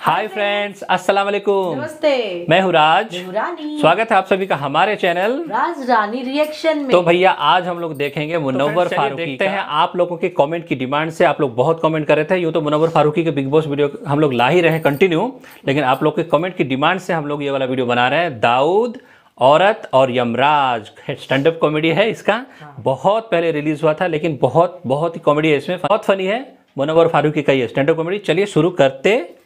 Hi friends, अस्सलाम वालेकुम। नमस्ते। मैं हूँ राज। मैं हूँ रानी। स्वागत है आप सभी का हमारे चैनल राज रानी रिएक्शन में। तो भैया आज हम लोग देखेंगे मुनव्वर फारूकी। देखते हैं आप लोगों के कमेंट की डिमांड से। आप लोग बहुत कमेंट कर रहे थे, यूँ तो मुनव्वर फारूकी के बिग बॉस वीडियो हम लोग ला ही रहे हैं कंटिन्यू, लेकिन आप लोग के कमेंट की डिमांड से हम लोग ये वाला वीडियो बना रहे हैं। दाऊद, औरत और यमराज स्टैंड अप कॉमेडी है इसका। बहुत पहले रिलीज हुआ था, लेकिन बहुत ही कॉमेडी है इसमें, बहुत फनी है। मुनव्वर फारूकी का ये स्टैंड अप कॉमेडी। चलिए शुरू करते हैं।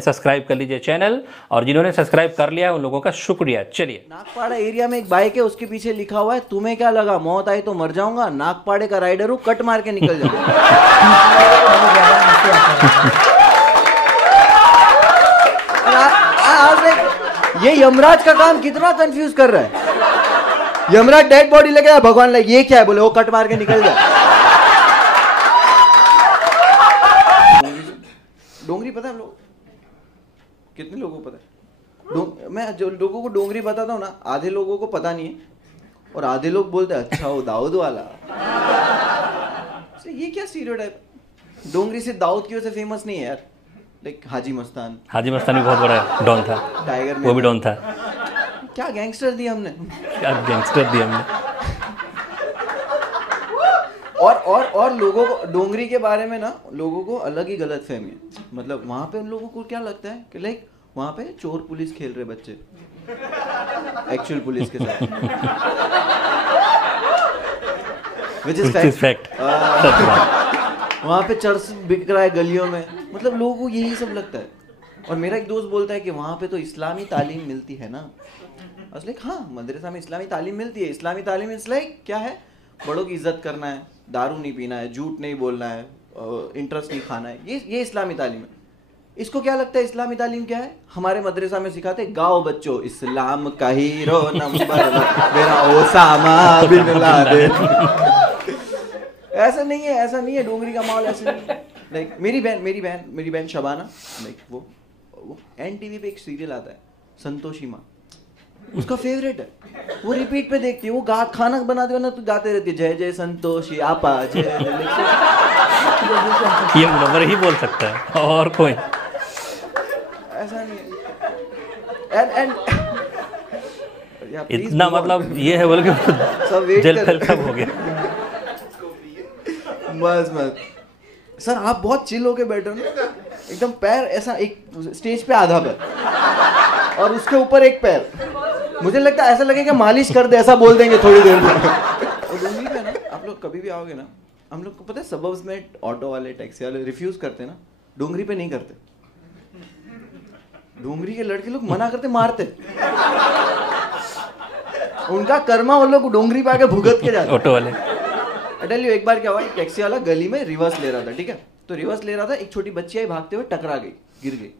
सब्सक्राइब कर लीजिए चैनल, और जिन्होंने सब्सक्राइब कर लिया उन लोगों का शुक्रिया। चलिए। नागपाड़ा एरिया में एक बाइक है, उसके पीछे लिखा हुआ है तुम्हें क्या लगा मौत आई तो मर जाऊंगा, नागपाड़े का राइडर हूँ, कट मार के निकल जाऊंगा। ये यमराज का काम कितना कंफ्यूज कर रहा है। यमराज डेड बॉडी लेके आया, भगवान लगे ये क्या है, बोले वो कट मार के निकल जाए। डोंगरी पता है लोग कितने लोगों को पता है? मैं जो लोगों को डोंगरी बताता हूँ ना, आधे लोगों को पता नहीं है, और आधे लोग बोलते हैं अच्छा वो दाऊद वाला। ये क्या स्टीरियोटाइप? डोंगरी से दाऊद की वजह से फेमस नहीं है यार। लाइक हाजी मस्तान भी बहुत बड़ा डॉन था। टाइगर वो भी डॉन था। क्या गैंगस्टर दिया हमने, और लोगों को डोंगरी के बारे में ना, लोगों को अलग ही गलत फहमी है। मतलब वहां पे उन लोगों को क्या लगता है कि लाइक वहां पे चोर पुलिस खेल रहे बच्चे एक्चुअल पुलिस के साथ, which is fact। वहां पे चर्च बिक रहा है गलियों में, मतलब लोगों को यही सब लगता है। और मेरा एक दोस्त बोलता है कि वहां पे तो इस्लामी तालीम मिलती है ना। असली हाँ, मदरसा में इस्लामी तालीम मिलती है। इस्लामी तालीम इस लाइक क्या है, बड़ों की इज्जत करना है, दारू नहीं पीना है, झूठ नहीं बोलना है, इंटरेस्ट नहीं खाना है, ये इस्लामी तालीम है। इसको क्या लगता है इस्लामी तालीम क्या है? हमारे मदरसा में सिखाते गाओ बच्चों इस्लाम का हीरो नंबर मेरा ओसामा बिन लादेन। ऐसा नहीं है डोंगरी का माहौल ऐसा नहीं है। लाइक मेरी बहन शबाना, लाइक वो NTV पे एक सीरियल आता है संतोषी माँ, उसका फेवरेट है। वो रिपीट पे देखती है, वो खाना बनाते हो ना तो गाते रहती है जय जय संतोषी आपा जय जय। ये मुनव्वर ही बोल सकता है और कोई ऐसा नहीं है। इतना मतलब ये है बोल के जेल फेल सब हो गया। बस सर आप बहुत चिल होके बैठो ना, एकदम पैर ऐसा, एक स्टेज पे आधा पैर और उसके ऊपर एक पैर, मुझे लगता है ऐसा लगेगा मालिश कर दे, ऐसा बोल देंगे थोड़ी देर में। और डोंगरी पे ना आप लोग कभी भी आओगे ना, हम लोग को पता है सबब्स में ऑटो वाले टैक्सी वाले रिफ्यूज करते हैं ना, डोंगरी पे नहीं करते। डोंगरी के लड़के लोग मना करते, मारते। उनका कर्मा वो लोग डोंगरी पे आके भुगत के जाते ऑटो वाले। टेल यू एक बार क्या हुआ, एक टैक्सी वाला गली में रिवर्स ले रहा था, ठीक है, तो रिवर्स ले रहा था, एक छोटी बच्ची आई भागते हुए, टकरा गई, गिर गई।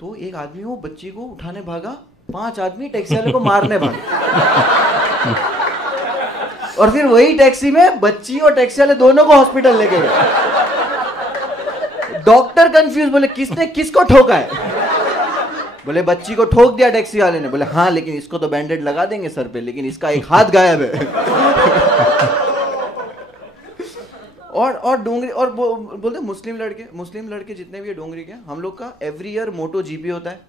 तो एक आदमी वो बच्ची को उठाने भागा, 5 आदमी टैक्सी वाले को मारने भागे। और फिर वही टैक्सी में बच्ची और टैक्सी वाले दोनों को हॉस्पिटल लेके गए। डॉक्टर कंफ्यूज, बोले किसने किसको ठोका है? बोले बच्ची को ठोक दिया टैक्सी वाले ने। बोले हाँ, लेकिन इसको तो बैंडेड लगा देंगे सर पे, लेकिन इसका एक हाथ गायब है। और डोंगरी और बोलते मुस्लिम लड़के जितने भी है डोंगरी के, हम लोग का एवरी ईयर मोटो GP होता है,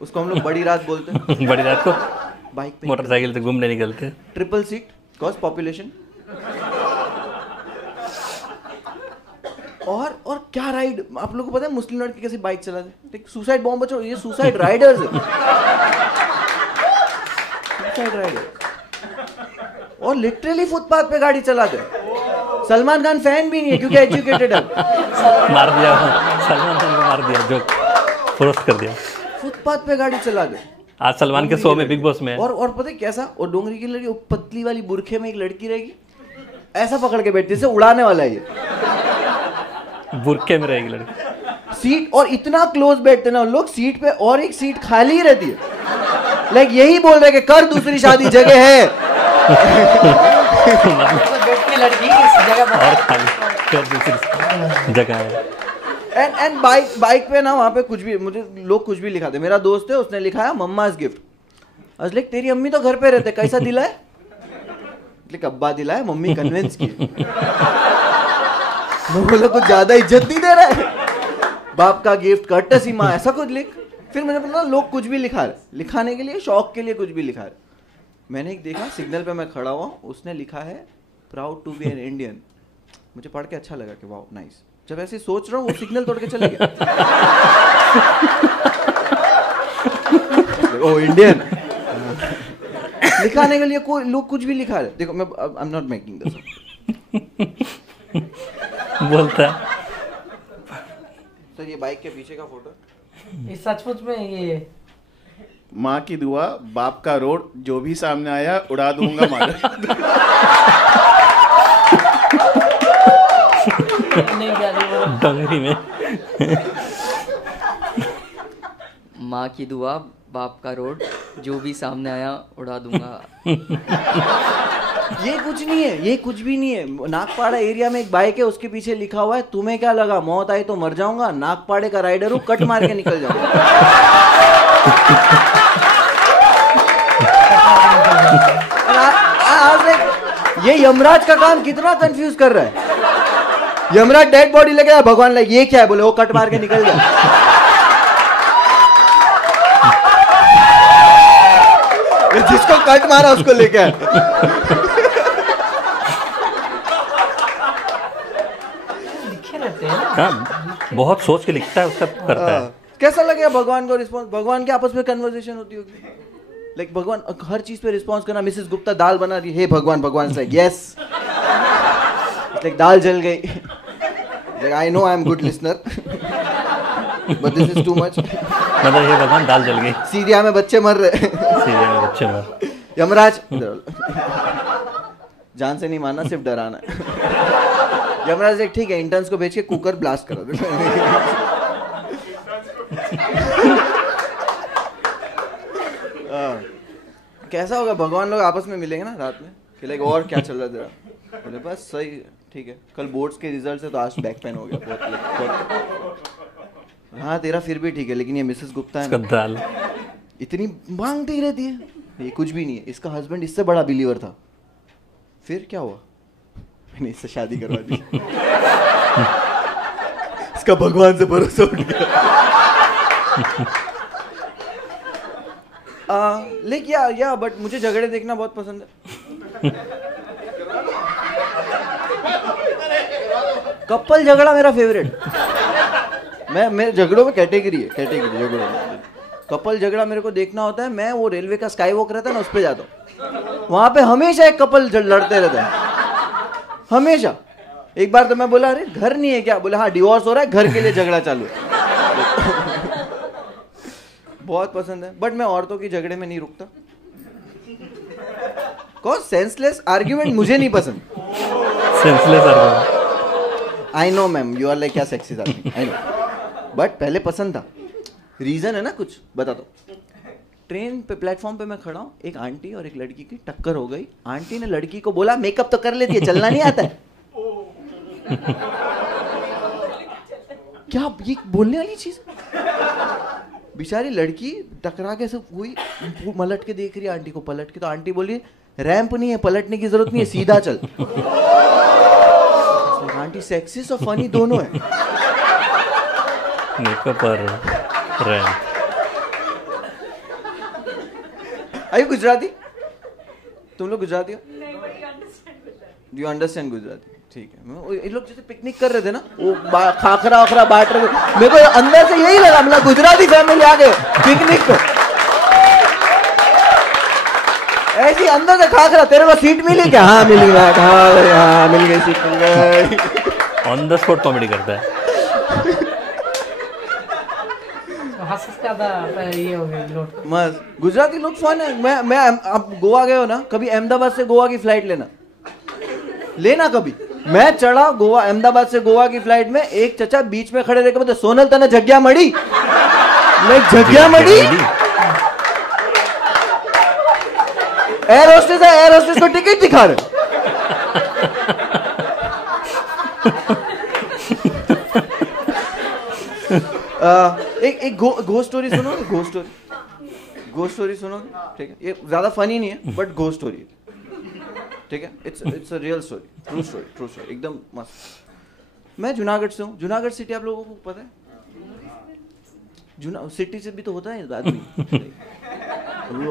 उसको हम लोग बड़ी रात बोलते हैं। बड़ी रात को बाइक पे मोटरसाइकिल से घूमने निकलते, ट्रिपल सीट, कॉज पॉपुलेशन। और क्या राइड, आप लोगों को पता है मुस्लिम लड़के कैसे बाइक चलाते? सुसाइड बॉम्ब बचो, ये सुसाइड राइडर्स है। सुसाइड राइडर, और लिटरली फुटपाथ पे गाड़ी चलाते हैं। सलमान खान फैन भी नहीं है क्योंकि एजुकेटेड है। मार दिया सलमान खान को, मार दिया, जो फोर्स कर दिया। फुटपाथ पे गाड़ी चला दे। आज सलमान के शो में, बिग बॉस में। और पता है कैसा, और डोंगरी की लड़की, वो पतली वाली बुरखे में एक लड़की रहेगी, ऐसा पकड़ के बैठती है, जैसे उड़ाने वाला है ये। बुरखे में रहेगी लड़की सीट, और इतना क्लोज बैठते ना लोग सीट पे, और एक सीट खाली ही रहती है। लाइक यही बोल रहे कि कर दूसरी शादी, जगह है। लड़की इस जगह और खाली जगह है। एंड बाइक पे ना, वहाँ पे कुछ भी, मुझे लोग कुछ भी लिखा थे। मेरा दोस्त है, उसने लिखा है मम्मा's गिफ्ट। असली तेरी अम्मी तो घर पे रहते, कैसा दिला है? अब्बा दिला है, मम्मी कन्विंस की। मैं बोला कुछ ज्यादा इज्जत नहीं दे रहा है, बाप का गिफ्ट कर्टसी माँ, ऐसा कुछ लिख। फिर मुझे पता लोग कुछ भी लिखा है, लिखाने के लिए, शौक के लिए कुछ भी लिखा है। मैंने एक देखा सिग्नल पे मैं खड़ा हुआ, उसने लिखा है proud to be an Indian. मुझे पढ़ के अच्छा लगा कि वाह नाइस। जब ऐसे सोच रहा हूँ वो सिग्नल तोड़ के चले गया। ओ इंडियन लिखाने के लिए कोई लोग कुछ भी लिखा है। देखो मैं I am not making this बोलता सर ये बाइक के पीछे का फोटो ये सचमुच में ये माँ की दुआ बाप का रोड जो भी सामने आया उड़ा दूंगा मार। नहीं क्या नहीं बोला। डंगरी में माँ की दुआ बाप का रोड जो भी सामने आया उड़ा दूंगा। ये कुछ नहीं है, ये कुछ भी नहीं है। नागपाड़ा एरिया में एक बाइक है, उसके पीछे लिखा हुआ है तुम्हें क्या लगा मौत आई तो मर जाऊंगा, नागपाड़े का राइडर हूँ, कट मार के निकल जाऊंगा। ये यमराज का काम कितना कंफ्यूज कर रहा है। यमराज डेड बॉडी लेके आया, भगवान लगे ये क्या है, बोले वो कट मार के निकल जाए। जिसको कट मारा उसको लेके आए। लिखे रहते हैं ना। हाँ, बहुत सोच के लिखता है, उसका करता है। कैसा लगेगा भगवान को रिस्पॉन्स? भगवान के आपस में कन्वर्सेशन होती होगी, लाइक भगवान हर चीज पे रिस्पॉन्स करना। मिसेस गुप्ता दाल बना रही है, भगवान, भगवान से यस, लाइक दाल जल गई, like I know I am good listener but this is too much. मतलब ये भगवान दाल जल गई, सीरिया में बच्चे मर रहे, सीरिया में बच्चे मर। यमराज जान से नहीं मारना, सिर्फ डराना है। यमराज एक ठीक है, इंटर्न्स को भेज के कुकर ब्लास्ट करा दो। कैसा होगा भगवान लोग आपस में मिलेंगे ना रात में कि लाइक और क्या चल रहा है तेरा, बोले बस सही है, ठीक है, कल बोर्ड्स के रिजल्ट से तो आज बैक पेन हो गया बहुत। हाँ तेरा फिर भी ठीक है, लेकिन ये मिसेस गुप्ता है दाल इतनी मांगती रहती है, ये कुछ भी नहीं है। इसका हस्बैंड इससे बड़ा बिलीवर था, फिर क्या हुआ, मैंने इससे शादी करवा दी। इसका भगवान से भरोसा उठ गया। लेकिन या बट मुझे झगड़े देखना बहुत पसंद है। कपल झगड़ा मेरा फेवरेट। मैं झगड़ों में कैटेगरी है, कैटेगरी झगड़ों में। कपल झगड़ा मेरे को देखना होता है। मैं वो रेलवे का स्काई वॉक रहता है ना, उस पे जाता हूँ, वहां पे हमेशा एक कपल लड़ते रहता है, हमेशा। एक बार तो मैं बोला अरे घर नहीं है क्या, बोले हाँ डिवोर्स हो रहा है, घर के लिए झगड़ा चालू है। बहुत पसंद है, बट मैं औरतों की झगड़े में नहीं रुकता। कॉज सेंसलेस आर्ग्यूमेंट मुझे नहीं पसंद। Senseless argument. I know ma'am you are like क्या सेक्सी आदमी, आई नो, बट पहले पसंद था। रीजन है ना, कुछ बता दो। ट्रेन पे प्लेटफॉर्म पे मैं खड़ा हूँ, एक आंटी और एक लड़की की टक्कर हो गई। आंटी ने लड़की को बोला मेकअप तो कर लेती है, चलना नहीं आता है। क्या ये बोलने वाली चीज? बेचारी लड़की टकरा के सब हुई, मलट के देख रही है आंटी को, पलट के। तो आंटी बोली रैंप नहीं है, पलटने की जरूरत नहीं है, सीधा चल। आंटी सेक्सिस्ट और फनी दोनों है। मेकअप और रैंप। Are you Gujarati? तुम लोग गुजराती हो? Do you understand Gujarati? ठीक है। ये लोग जैसे पिकनिक कर रहे थे ना, वो खाखरा वाखरा बांट रहे थे, मेरे को अंदर से यही लगा, मतलब गुजराती फैमिली आ गए पिकनिक पे। ऐसी अंदर से खाखरा, तेरे को सीट मिली क्या? हाँ मिली। मैं हाँ मिल गई सीट, मिल गई। ऑन द स्पॉट कॉमेडी करता है। ये हो गया लोट। मस्त गुजराती लोग फन है। मैं आप गोवा गए हो ना, कभी अहमदाबाद से गोवा की फ्लाइट लेना कभी। मैं चढ़ा गोवा, अहमदाबाद से गोवा की फ्लाइट में, एक चचा बीच में खड़े रहकर बोलते सोनल तने जग्या मड़ी। मैं जग्या मड़ी? एयर होस्टेस है, एयर होस्टेस को टिकट दिखा रहे। एक घोस्ट स्टोरी सुनो, घोस्ट स्टोरी सुनो, ठीक है? ये ज्यादा फनी नहीं है बट घोस्ट स्टोरी, ठीक है? It's a real story, true story एकदम मस्त। मैं जूनागढ़ से हूँ। जूनागढ़ सिटी आप लोगों को पता है? जुना सिटी से भी तो होता है आदमी।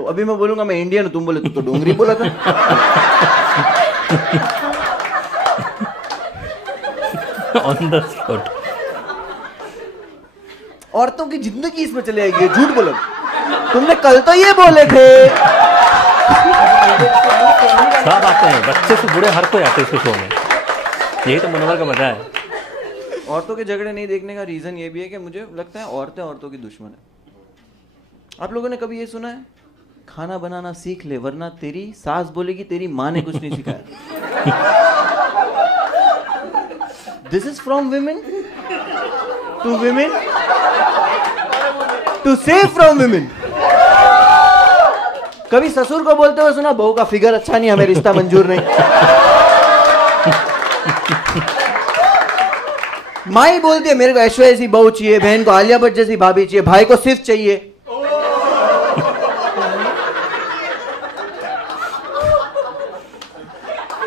अभी मैं बोलूंगा मैं इंडियन हूँ, तुम बोले तू तो डोंगरी बोला था। On the spot. औरतों की जिंदगी इसमें चले आएगी, झूठ बोलो। तुमने कल तो ये बोले थे। सब आते हैं, बच्चे से बूढ़े हर कोई आते हैं इस शो में, यही तो मुनव्वर का मजा है। औरतों के झगड़े नहीं देखने का रीजन ये भी है कि मुझे लगता है औरतें औरतों की दुश्मन है। आप लोगों ने कभी ये सुना है, खाना बनाना सीख ले वरना तेरी सास बोलेगी तेरी माँ ने कुछ नहीं सिखाया। This is from women to women to save from women. कभी ससुर को बोलते हुए सुना, बहू का फिगर अच्छा नहीं, हमें रिश्ता मंजूर नहीं। माँ ही बोलती है मेरे को ऐश्वर्या जैसी बहू चाहिए, बहन को आलिया भट्ट जैसी भाभी चाहिए, भाई को सिर्फ चाहिए।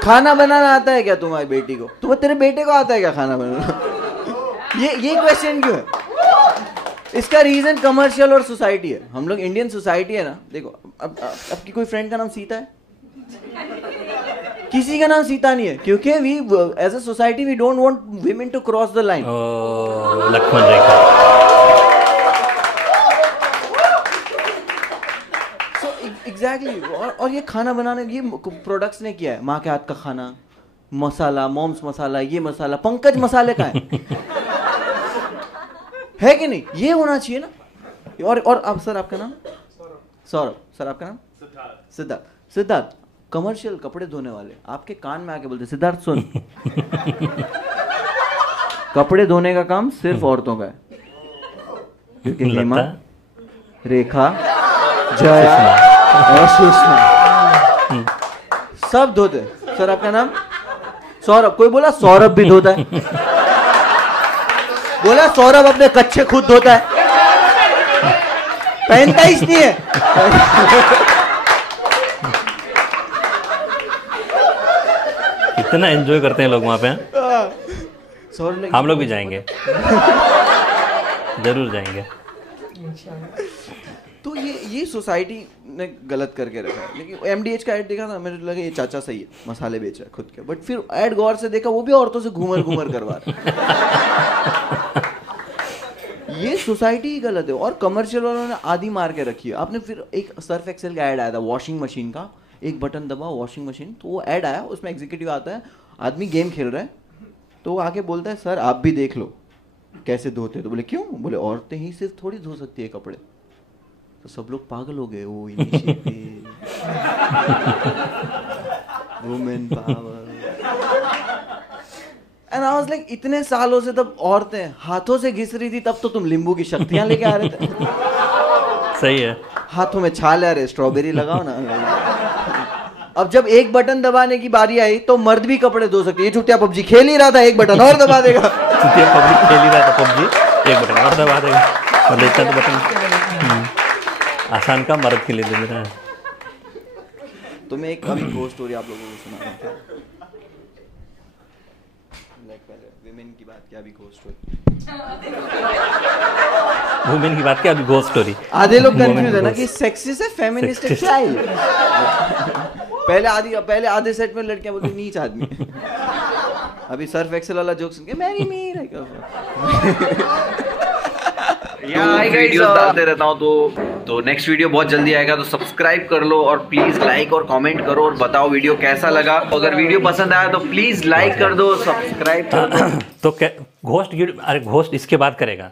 खाना बनाना आता है क्या तुम्हारी बेटी को? तुम्हें तेरे बेटे को आता है क्या खाना बनाना? ये क्वेश्चन क्यों है? इसका रीजन कमर्शियल और सोसाइटी है। हम लोग इंडियन सोसाइटी है ना, देखो अब आपकी कोई फ्रेंड का नाम सीता है? किसी का नाम सीता नहीं है, क्योंकि we as a society we don't want women to cross the line. Lakshman Rekha. So exactly. और ये खाना बनाने ये प्रोडक्ट्स ने किया है, माँ के हाथ का खाना, मसाला, मॉम्स मसाला, ये मसाला, पंकज मसाले का है कि नहीं? ये होना चाहिए ना। और अब सर आपका नाम? सौरभ। सर आपका नाम? सिद्धार्थ। सिद्धार्थ कमर्शियल कपड़े धोने वाले आपके कान में आके बोलते, सिद्धार्थ सुन, कपड़े धोने का काम सिर्फ औरतों का है, क्योंकि हेमा, रेखा, जया और सुषमा सब धोते। सर आपका नाम? सौरभ। कोई बोला सौरभ भी धोता है? बोला सौरभ अपने कच्चे खुद धोता है, पहनता ही नहीं है। कितना एंजॉय करते हैं लोग वहाँ पे। हम लोग भी जाएंगे, जरूर जाएंगे। तो ये सोसाइटी ने गलत करके रखा है। लेकिन एमडीएच का ऐड देखा ना, मुझे लगा ये चाचा सही है, मसाले बेच रहा है खुद के, बट फिर ऐड गौर से देखा, वो भी औरतों से घूमर घूमर करवा रहा है। ये सोसाइटी ही गलत है। और कमर्शियल वालों ने आदि मार के रखी है। आपने फिर एक सर्फ एक्सेल का ऐड आया था वॉशिंग मशीन का, एक बटन दबाओ वॉशिंग मशीन, तो वो ऐड आया, उसमें एग्जीक्यूटिव आता है, आदमी गेम खेल रहा है, तो वो आके बोलता है सर आप भी देख लो कैसे धोते। तो बोले क्यों? बोले औरतें ही सिर्फ थोड़ी धो सकती है कपड़े। तो सब लोग पागल हो गए, वो initiative, women power. And I was like, इतने सालों से तब औरतें हाथों से घिस रही थी, तब तो तुम नींबू की शक्तियां लेके आ रहे थे। सही है। हाथों में छाल आ रहे, स्ट्रॉबेरी लगाओ ना। अब जब एक बटन दबाने की बारी आई तो मर्द भी कपड़े धो सकते। ये चुटिया पबजी खेल ही रहा था, एक बटन और दबा देगा। चुटिया पबजी खेल ही रहा था, पबजी एक बटन और दबा देगा, और लेता तो बटन आसान का मर्द के लिए दे रहा है। तो मैं एक अभी गो स्टोरी आप लोगों को सुना रहा था। विमेन की बात क्या, अभी गो स्टोरी। वुमेन की बात क्या, अभी गो स्टोरी। आधे लोग कंफ्यूज है ना कि सेक्सिस्ट है, फेमिनिस्ट है, क्या है? पहले आधे सेट में लड़कियां बोलती नीच आदमी। अभी सर्फ एक्सेल वाला जोक सुन के मैरी मी वीडियोस डालते रहता हूँ, तो नेक्स्ट वीडियो बहुत जल्दी आएगा, तो सब्सक्राइब कर लो और प्लीज लाइक और कमेंट करो और बताओ वीडियो कैसा लगा। अगर वीडियो पसंद आया तो प्लीज लाइक कर दो, सब्सक्राइब कर दो। तो घोस्ट, अरे घोस्ट इसके बाद करेगा।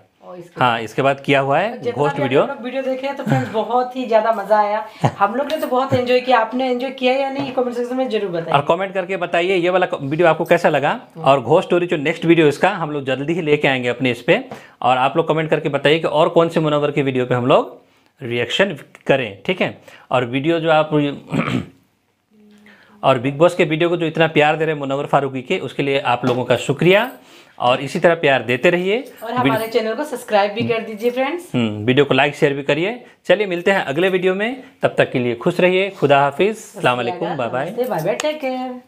हाँ, इसके बाद किया हुआ है घोस्ट वीडियो। हम लोग वीडियो देखे तो फ्रेंड्स बहुत ही ज्यादा मजा आया। हम लोग ने तो बहुत एंजॉय किया। आपने एंजॉय किया या नहीं, कमेंट सेक्शन में जरूर बताइए और कमेंट करके बताइए ये वाला वीडियो आपको कैसा लगा। और घोस्ट स्टोरी जो नेक्स्ट वीडियो इसका हम लोग जल्दी ही लेके आएंगे अपने इस पे, और आप लोग कमेंट करके बताइए कि और कौन से मुनव्वर की वीडियो पे हम लोग रिएक्शन करें, ठीक है। और वीडियो जो आप और बिग बॉस के वीडियो को जो इतना प्यार दे रहे हैं मुनव्वर फारूकी के, उसके लिए आप लोगों का शुक्रिया, और इसी तरह प्यार देते रहिए। और हमारे चैनल को सब्सक्राइब भी कर दीजिए फ्रेंड्स। वीडियो को लाइक शेयर भी करिए। चलिए मिलते हैं अगले वीडियो में, तब तक के लिए खुश रहिए। खुदा हाफिज, अस्सलाम वालेकुम, bye bye, bye bye, take care.